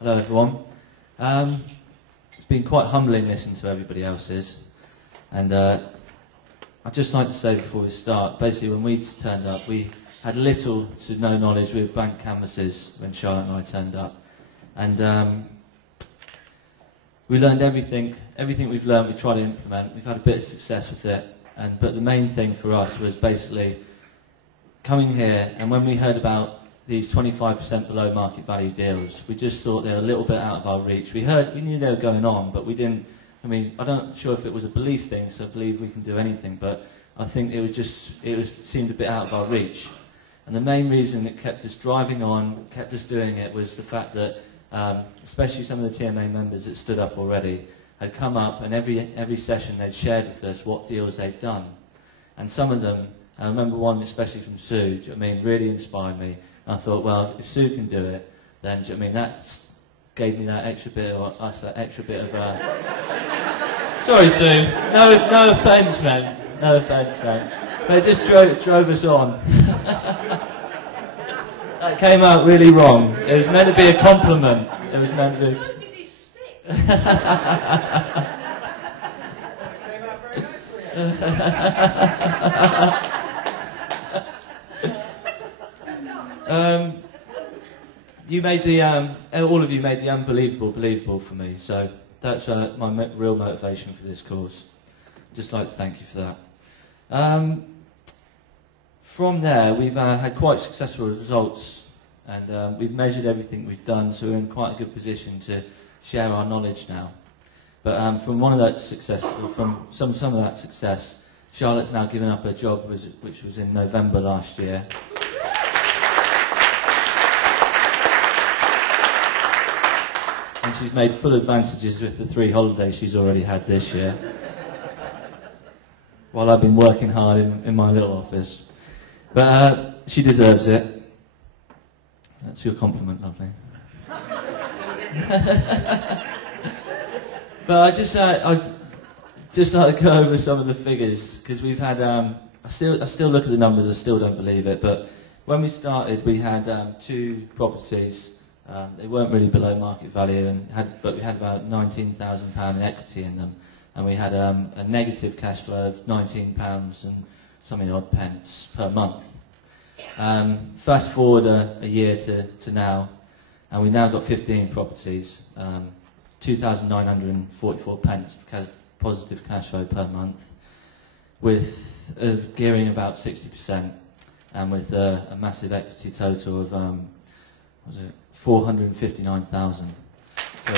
Hello everyone. It's been quite humbling listening to everybody else's, and I'd just like to say before we start, basically when we turned up, we had little to no knowledge. We were blank canvases when Charlotte and I turned up, and we learned everything we've learned we tried to implement. We've had a bit of success with it, but the main thing for us was basically coming here, and when we heard about these 25% below market value deals, we just thought they were a little bit out of our reach. We knew they were going on, but we didn't, I'm not sure if it was a belief thing, so I believe we can do anything, but I think it seemed a bit out of our reach. And the main reason it kept us driving on, kept us doing it, was the fact that, especially some of the TMA members that stood up already, had come up, and every session they'd shared with us what deals they'd done. And some of them, I remember one especially from Sue, really inspired me. I thought, well, if Sue can do it, then that gave me that extra bit of. Sorry, Sue. No offence, man. No offence, man. But it just drove us on. That came out really wrong. It was meant to be a compliment. It was meant to be. So did he stick? Came out very nicely. You made all of you made the unbelievable believable for me, so that's my real motivation for this course. Just like to thank you for that. From there, we've had quite successful results, and we've measured everything we've done, so we're in quite a good position to share our knowledge now. But from one of that success, from some of that success, Charlotte's now given up her job, which was in November last year. And she's made full advantages with the 3 holidays she's already had this year, while I've been working hard in my little office. But she deserves it. That's your compliment, lovely. But I just like to go over some of the figures, because we've had. I still look at the numbers. I still don't believe it. But when we started, we had 2 properties. They weren't really below market value, but we had about £19,000 in equity in them, and we had a negative cash flow of £19 and something odd pence per month. Fast forward a year to now, and we've now got 15 properties, 2,944 pence positive cash flow per month, with gearing about 60%, and with a massive equity total of was it 459,000. So,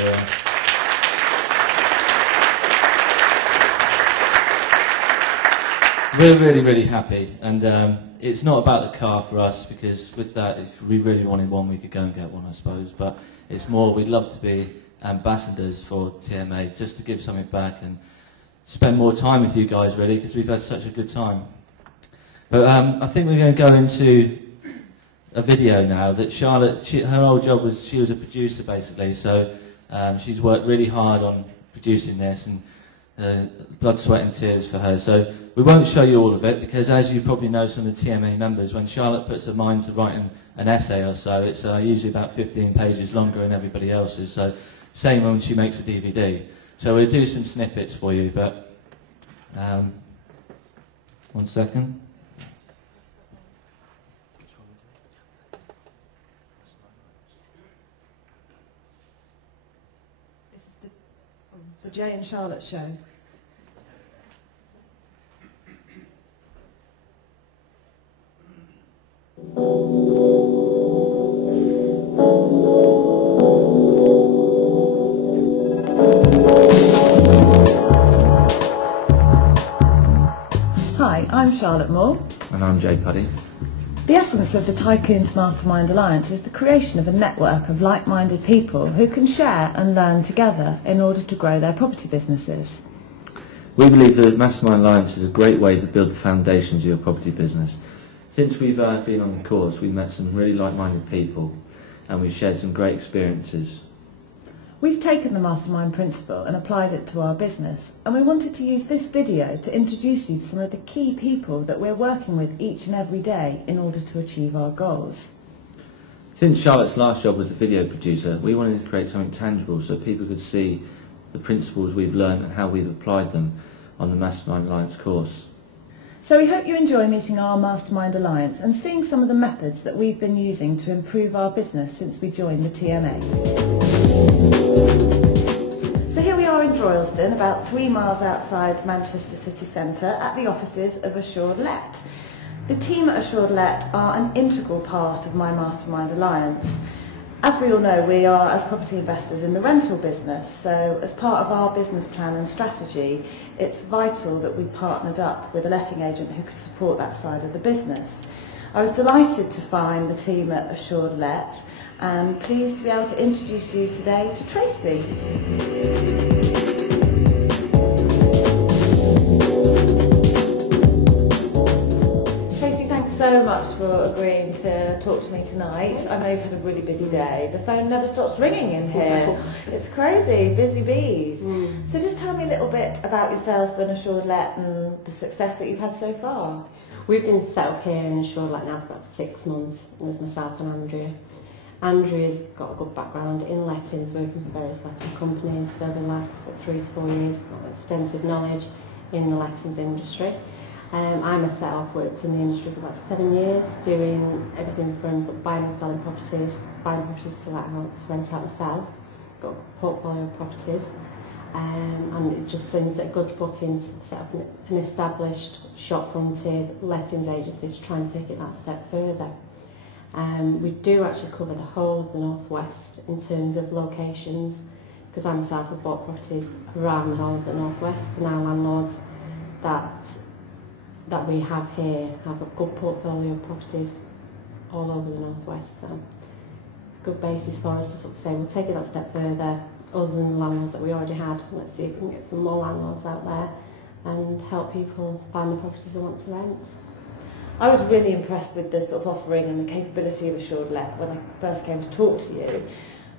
we're really, really happy, and it's not about the car for us, because with that, if we really wanted one, we could go and get one, I suppose. But it's more, we'd love to be ambassadors for TMA, just to give something back and spend more time with you guys, really, because we've had such a good time. But I think we're going to go into a video now that Charlotte, her old job was, she was a producer basically, so she's worked really hard on producing this, and blood, sweat and tears for her. So we won't show you all of it, because as you probably know, some of the TMA members, when Charlotte puts her mind to writing an essay or so, it's usually about 15 pages longer than everybody else's, so same when she makes a DVD. So we'll do some snippets for you, but 1 second. The Jay and Charlotte Show. Hi, I'm Charlotte Moore. And I'm Jay Puddy. The essence of the Tycoon Mastermind Alliance is the creation of a network of like-minded people who can share and learn together in order to grow their property businesses. We believe the Mastermind Alliance is a great way to build the foundations of your property business. Since we've been on the course, we've met some really like-minded people, and we've shared some great experiences. We've taken the Mastermind principle and applied it to our business, and we wanted to use this video to introduce you to some of the key people that we're working with each and every day in order to achieve our goals. Since Charlotte's last job as a video producer, we wanted to create something tangible so people could see the principles we've learned and how we've applied them on the Mastermind Alliance course. So we hope you enjoy meeting our Mastermind Alliance and seeing some of the methods that we've been using to improve our business since we joined the TMA. So here we are in Droylsden, about 3 miles outside Manchester city centre, at the offices of Assured Let. The team at Assured Let are an integral part of my Mastermind Alliance. As we all know, we are, as property investors, in the rental business, so as part of our business plan and strategy, it's vital that we partnered up with a letting agent who could support that side of the business. I was delighted to find the team at Assured Let and pleased to be able to introduce you today to Tracy. So much for agreeing to talk to me tonight. I know you've had a really busy day. The phone never stops ringing in here. It's crazy, busy bees. So just tell me a little bit about yourself and Assured Let and the success that you've had so far. We've been set up here in Assured Let now for about 6 months. There's myself and Andrea. Andrea's got a good background in lettings, working for various letting companies over the last 3 to 4 years, extensive knowledge in the lettings industry. I myself worked in the industry for about 7 years, doing everything from sort of buying and selling properties, buying properties to let out, to rent out myself. Got a portfolio of properties, and it just seems a good footing to set up an established shop-fronted lettings agency to try and take it that step further. We do actually cover the whole of the Northwest in terms of locations, because I myself have bought properties around the whole of the Northwest, and our landlords that we have here have a good portfolio of properties all over the Northwest. So it's a good basis for us to sort of say, we'll take it that step further, other than the landlords that we already had. Let's see if we can get some more landlords out there and help people find the properties they want to rent. I was really impressed with the sort of offering and the capability of Assured Let when I first came to talk to you.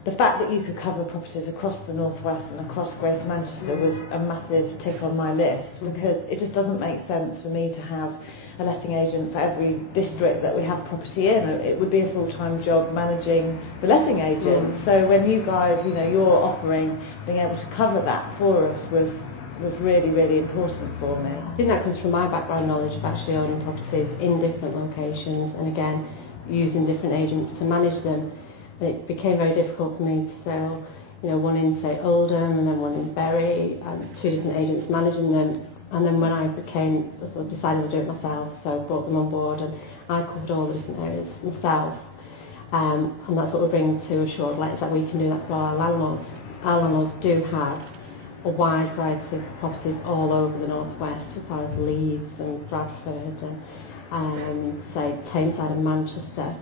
The fact that you could cover properties across the Northwest and across Greater Manchester was a massive tick on my list, because it just doesn't make sense for me to have a letting agent for every district that we have property in. It would be a full-time job managing the letting agent. So when you guys, your offering, being able to cover that for us was really, really important for me. I think that comes from my background knowledge of actually owning properties in different locations, and again, using different agents to manage them. It became very difficult for me to sell, one in, say, Oldham and then one in Bury, and 2 different agents managing them. And then when I decided to do it myself, so I brought them on board and I covered all the different areas myself. And that's what we bring to Assured Let, is that we can do that for our landlords. Our landlords do have a wide variety of properties all over the Northwest, as far as Leeds and Bradford and say, Tameside and Manchester.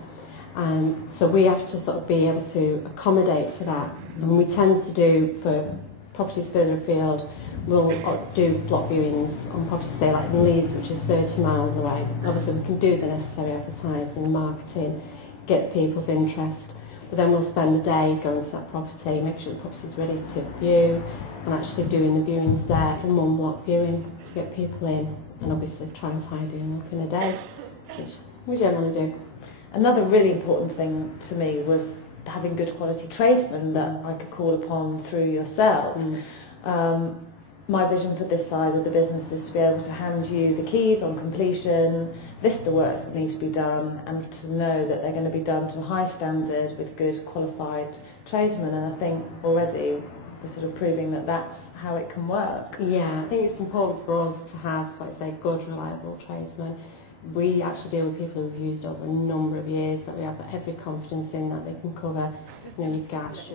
And so we have to sort of be able to accommodate for that. And we tend to do, for properties further afield, we'll do block viewings on properties, say like in Leeds, which is 30 miles away. Obviously we can do the necessary advertising, marketing, get people's interest, but then we'll spend a day going to that property, make sure the property's ready to view, and actually doing the viewings there in one block viewing to get people in, and obviously try and tidy them up in a day, which we generally do. Another really important thing to me was having good quality tradesmen that I could call upon through yourselves. My vision for this side of the business is to be able to hand you the keys on completion, list the works that need to be done, and to know that they're going to be done to a high standard with good qualified tradesmen. And I think already we're sort of proving that that's how it can work. Yeah, I think it's important for us to have, like I say, good, reliable tradesmen. We actually deal with people who've used over a number of years, that we have every confidence in that they can cover nearly gash.